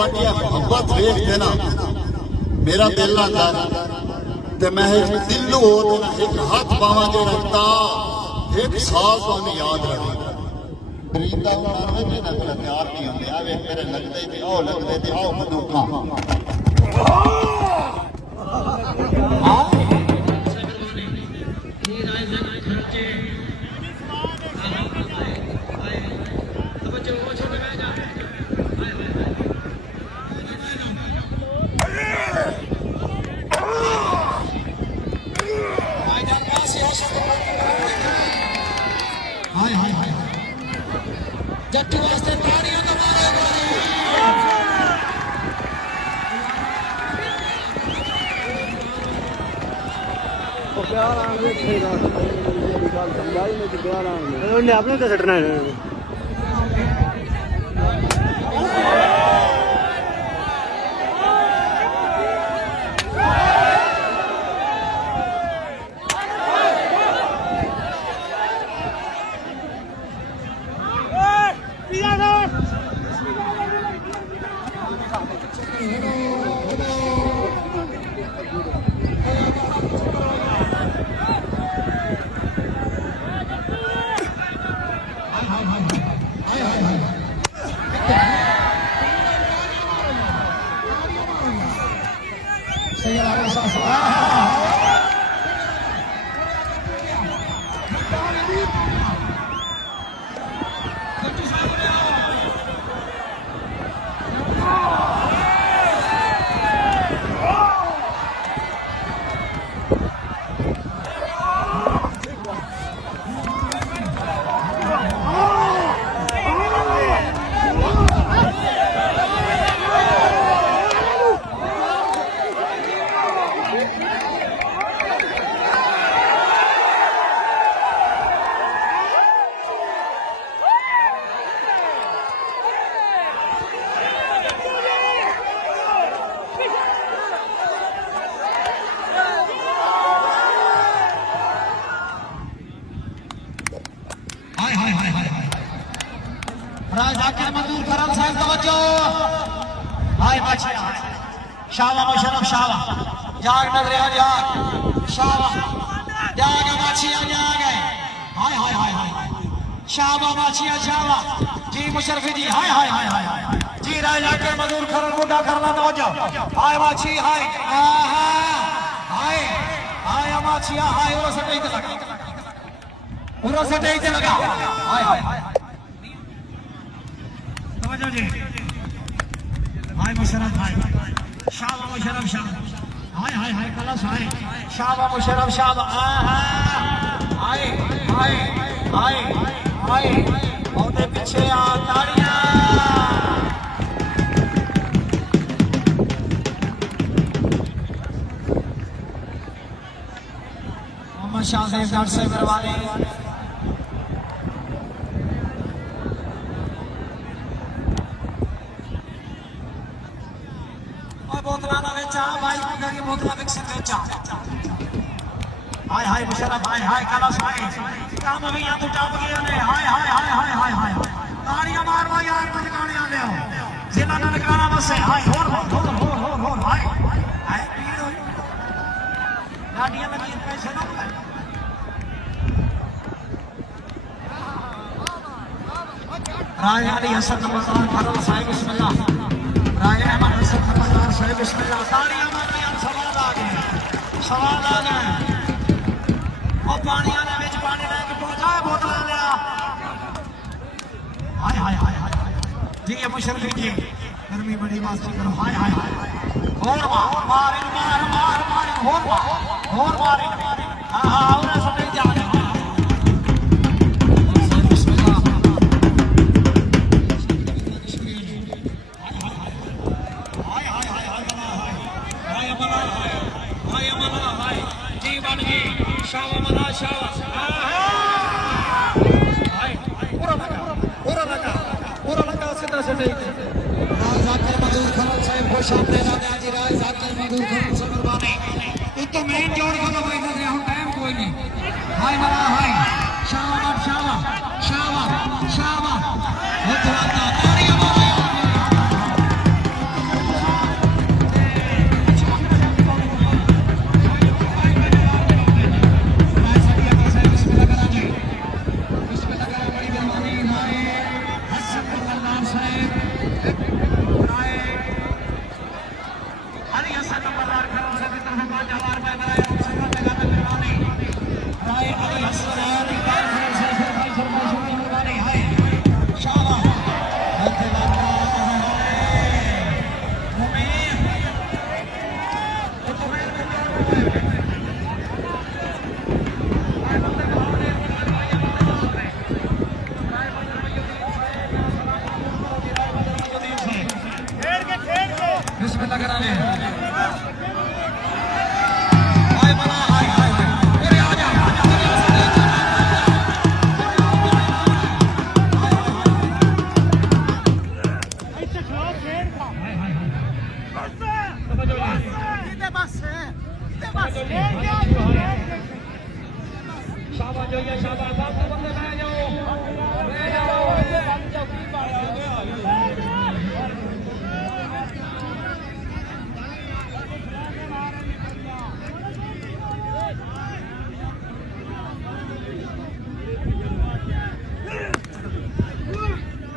थोड़ी मोहब्बत वेख देना मेरा दिल आता ते मैं एक दिलों देना एक हाथ पावा जे रखता एक साल तो हमें याद रहे दरिंदा उड़ाने में ना कोई तैयार नहीं होंगे आ वे मेरे लगदे ते आओ लगदे ते आओ बंदूकां जट्टू वास्ते ताड़ियों का मारे तो प्यार आने खेला निकाल समझाई में प्यार आने उन्हें आपने तो सटना है शावा मुशर्रफ शावा जाग नजरिया जाग शावा जाग माछिया जाग हाय हाय हाय हाय शावा माछिया शावा जी मुशर्रफ जी हाय हाय हाय हाय जी राजा के मजदूर खरन बुढ़ा करना नौजा हाय माछी हाय हाय हाय माछिया हाय उरो सटे ही लगा हाय हाय तवज्जो जी हाय मुशर्रफ हाय शाबा मुशर्रफ शाबा हाय हाय हाय कलश हाय शाबा मुशर्रफ शाबा हाय हाय हाय हाय और पीछे आ ताड़ियां मोहम्मद शाहजेब डॉक्टर से करवाने हाय हाय मुशर्रफ हाय हाय कलश हाय काम भी यहाँ तो टप गए ने हाय हाय हाय हाय हाय हाय ताड़ियां मारवा यार ननकाने आने हो जिला ननकाना बसे हाय होर हाय हाय पीड़ होई गाड़ियां लगी पैसे ना लगाए राय अली हसन नमस्कार फरल साहिब बिस्मिल्लाह राय अहमद हसन नमस्कार साहिब बिस्मिल्लाह ताड़ियां मारने यार सवाल आ गए और पानी आने में पानी लेके पहुंचा बोतल लिया हाय हाय हाय हाय जी ये मुशर्रफ जी गर्मी बड़ी मस्ती करो हाय हाय हाय और मार और मार हां और सब जा रहे बिस्मिल्लाह हाय हाय हाय हाय हाय अमला हाय जी बन गई शावा मना शावा हाय पूरा लगा सीधा सटे राज जाकर मजदूर खरल साहब को सामने लाने आज राज जाकर मजदूर खरल से कुर्बानी एक तो मेन जोड़ खत्म हो गया हम टाइम कोई नहीं हाय मना हाय शावा शावा शावा शावा बहुत रात ताड़ियां मारो शाबाश जो ये शाबाश बात तो बंदे बह जाओ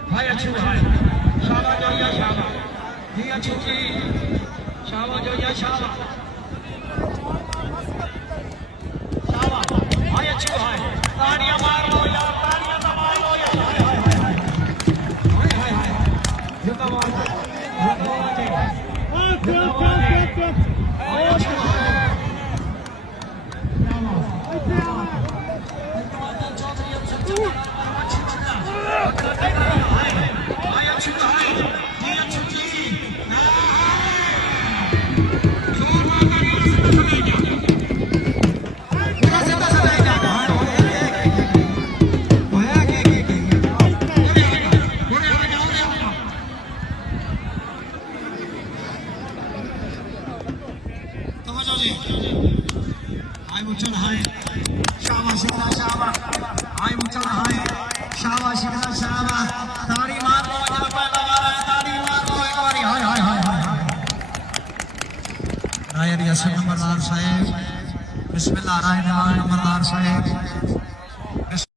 भाई अच्छी भाई शाबाश जो ये शाबाश जी अच्छी जी शाबाश जो ये शाबाश शाबाश भाई अच्छी भाई ताड़ियां मार लो यार ताड़ियां तो मार लो यार हाय हाय हाय हाय जिंदा मार भाई अच्छी भाई नंबरदार साहेब बिस्मिल्लाह रहमान नंबरदार साहेब